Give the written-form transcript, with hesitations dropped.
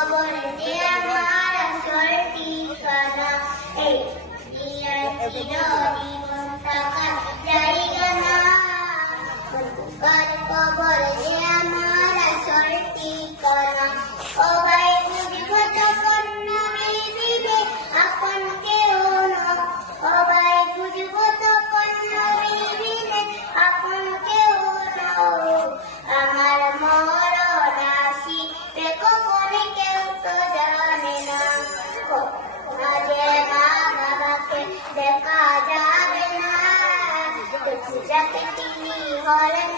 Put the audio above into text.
কবর যে আমার আসল ঠিকানা, এই দুনিয়ার চিরজীবন থাকার জায়গা না। অন্ধকার কবর যে আমার আসল ঠিকানা, ও ভাই বুঝব তখন নবীর বিনে আপন কেউ নয়। ও ভাই বুঝব তখন নবীর বিনে আপন কেউ নয়। আমার মরণ আসিবে কখন কেউ তো জানে না, কখনো যে মা বাবাকে দেখা যাবে না, যাকে তিনি হলেন